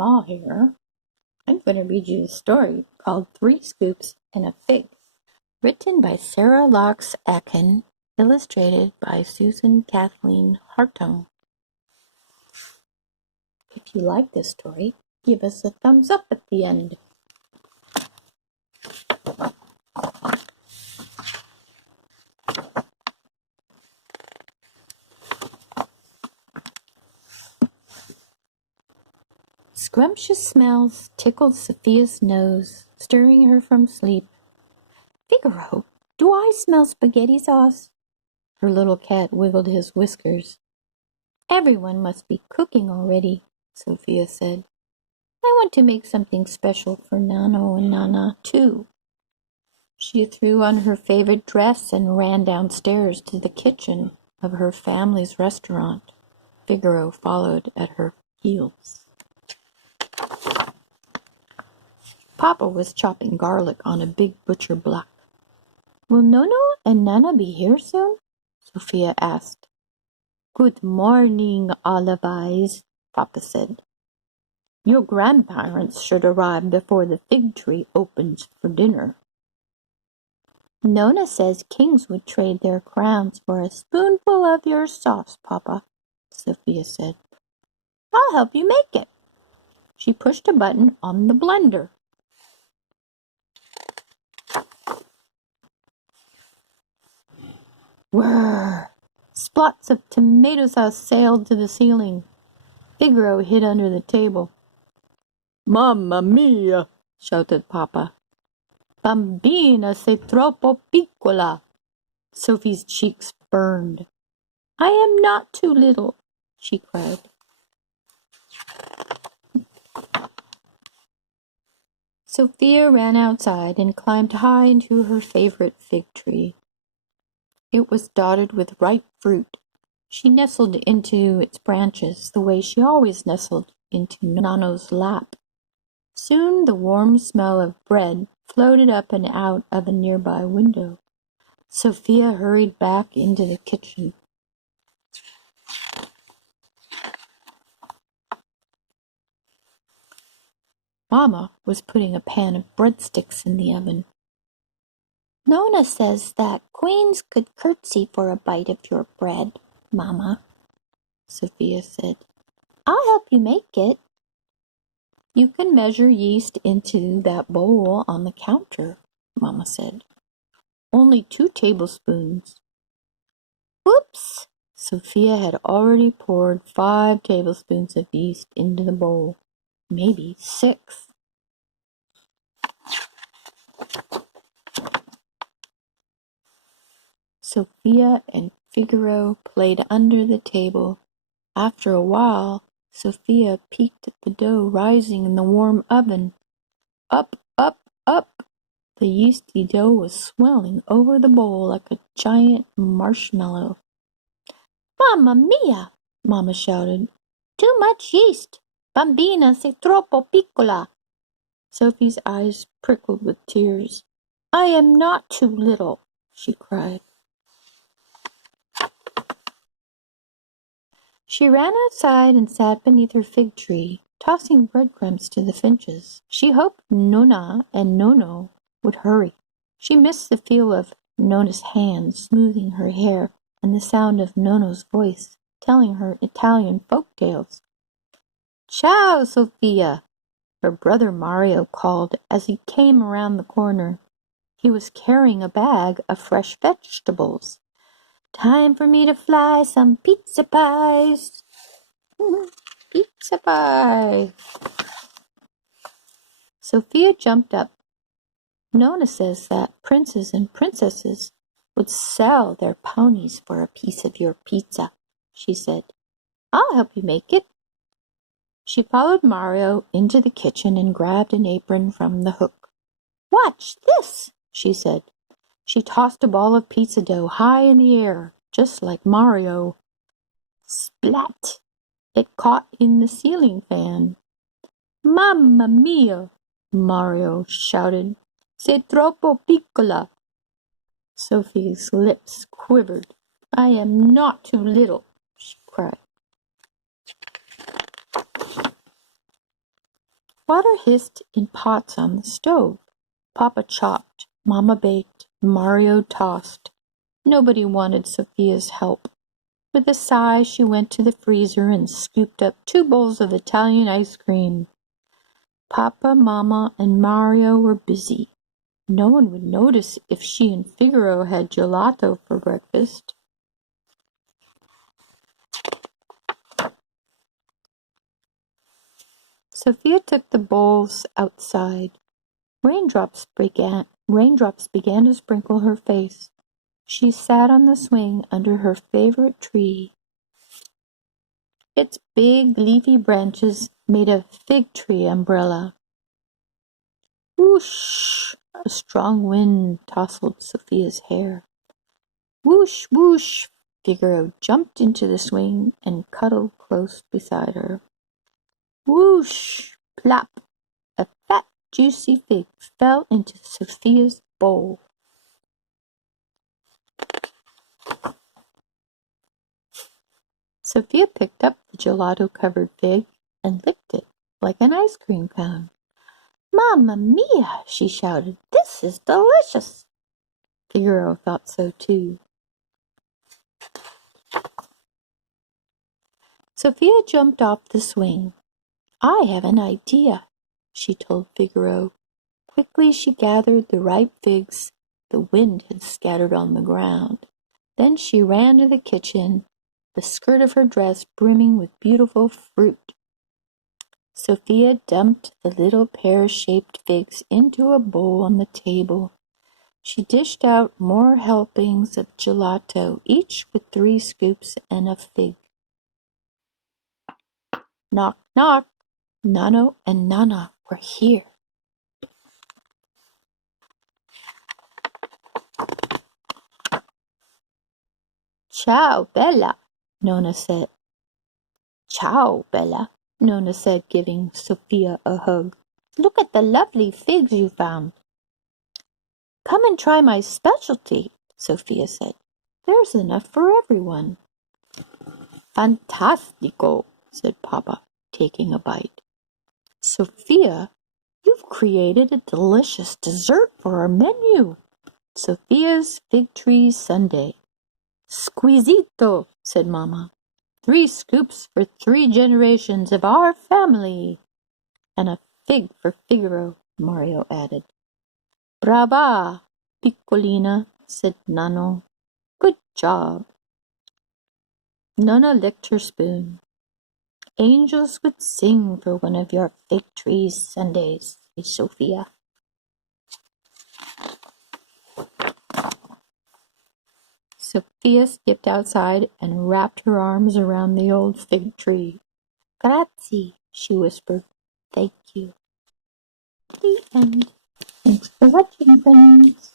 Small here. I'm going to read you a story called Three Scoops and a Fig, written by Sarah Locks Atkin, illustrated by Susan Kathleen Hartung. If you like this story, give us a thumbs up at the end. Scrumptious smells tickled Sophia's nose, stirring her from sleep. "Figaro, do I smell spaghetti sauce?" Her little cat wiggled his whiskers. "Everyone must be cooking already," Sophia said. "I want to make something special for Nano and Nana, too." She threw on her favorite dress and ran downstairs to the kitchen of her family's restaurant. Figaro followed at her heels. Papa was chopping garlic on a big butcher block. "Will Nono and Nana be here soon?" Sophia asked. "Good morning, Olive Eyes," Papa said. "Your grandparents should arrive before the fig tree opens for dinner." "Nona says kings would trade their crowns for a spoonful of your sauce, Papa," Sophia said. "I'll help you make it." She pushed a button on the blender. Whirr! Splots of tomato sauce sailed to the ceiling. Figaro hid under the table. "Mamma mia!" shouted Papa. "Bambina, sei troppo piccola!" Sophie's cheeks burned. "I am not too little," she cried. Sophia ran outside and climbed high into her favorite fig tree. It was dotted with ripe fruit. She nestled into its branches the way she always nestled into Nano's lap. Soon the warm smell of bread floated up and out of a nearby window. Sophia hurried back into the kitchen. Mama was putting a pan of breadsticks in the oven. "Nona says that queens could curtsy for a bite of your bread, Mama," Sophia said. "I'll help you make it." "You can measure yeast into that bowl on the counter," Mama said. "Only 2 tablespoons. Whoops! Sophia had already poured 5 tablespoons of yeast into the bowl, maybe 6. Sophia and Figaro played under the table. After a while, Sophia peeked at the dough rising in the warm oven. Up, up, up! The yeasty dough was swelling over the bowl like a giant marshmallow. "Mamma mia!" Mama shouted. "Too much yeast! Bambina, sei troppo piccola!" Sophie's eyes prickled with tears. "I am not too little," she cried. She ran outside and sat beneath her fig tree, tossing breadcrumbs to the finches. She hoped Nona and Nono would hurry. She missed the feel of Nona's hand smoothing her hair and the sound of Nono's voice telling her Italian folk tales. "Ciao, Sofia!" her brother Mario called as he came around the corner. He was carrying a bag of fresh vegetables. "Time for me to fly some pizza pies." Pizza pie! Sophia jumped up. "Nona says that princes and princesses would sell their ponies for a piece of your pizza," she said. "I'll help you make it." She followed Mario into the kitchen and grabbed an apron from the hook. "Watch this," she said. She tossed a ball of pizza dough high in the air, just like Mario. Splat! It caught in the ceiling fan. "Mamma mia!" Mario shouted. "Sei troppo piccola!" Sophie's lips quivered. "I am not too little," she cried. Water hissed in pots on the stove. Papa chopped, Mama baked, Mario tossed. Nobody wanted Sophia's help. With a sigh, she went to the freezer and scooped up 2 bowls of Italian ice cream. Papa, Mama, and Mario were busy. No one would notice if she and Figaro had gelato for breakfast. Sofia took the bowls outside. Raindrops began to sprinkle her face. She sat on the swing under her favorite tree. Its big leafy branches made a fig tree umbrella. Whoosh! A strong wind tousled Sofia's hair. Whoosh, whoosh! Figaro jumped into the swing and cuddled close beside her. Whoosh! Plop! A fat, juicy fig fell into Sofia's bowl. Sofia picked up the gelato-covered fig and licked it like an ice cream cone. "Mamma mia!" she shouted. "This is delicious!" Figaro thought so too. Sofia jumped off the swing. "I have an idea," she told Figaro. Quickly she gathered the ripe figs the wind had scattered on the ground. Then she ran to the kitchen, the skirt of her dress brimming with beautiful fruit. Sofia dumped the little pear-shaped figs into a bowl on the table. She dished out more helpings of gelato, each with 3 scoops and a fig. Knock, knock! Nano and Nana were here. "Ciao, Bella," Nonna said. "Ciao, Bella," Nonna said, giving Sofia a hug. "Look at the lovely figs you found." "Come and try my specialty," Sofia said. "There's enough for everyone." "Fantastico," said Papa, taking a bite. "Sofia, you've created a delicious dessert for our menu. Sofia's fig tree sundae." "Squisito," said Mama. 3 scoops for 3 generations of our family." "And a fig for Figaro," Mario added. "Brava, piccolina," said Nano. "Good job." Nonna licked her spoon. "Angels would sing for one of your fig tree sundaes," said Sofia. Sofia skipped outside and wrapped her arms around the old fig tree. "Grazie," she whispered. "Thank you." The end. Thanks for watching, friends.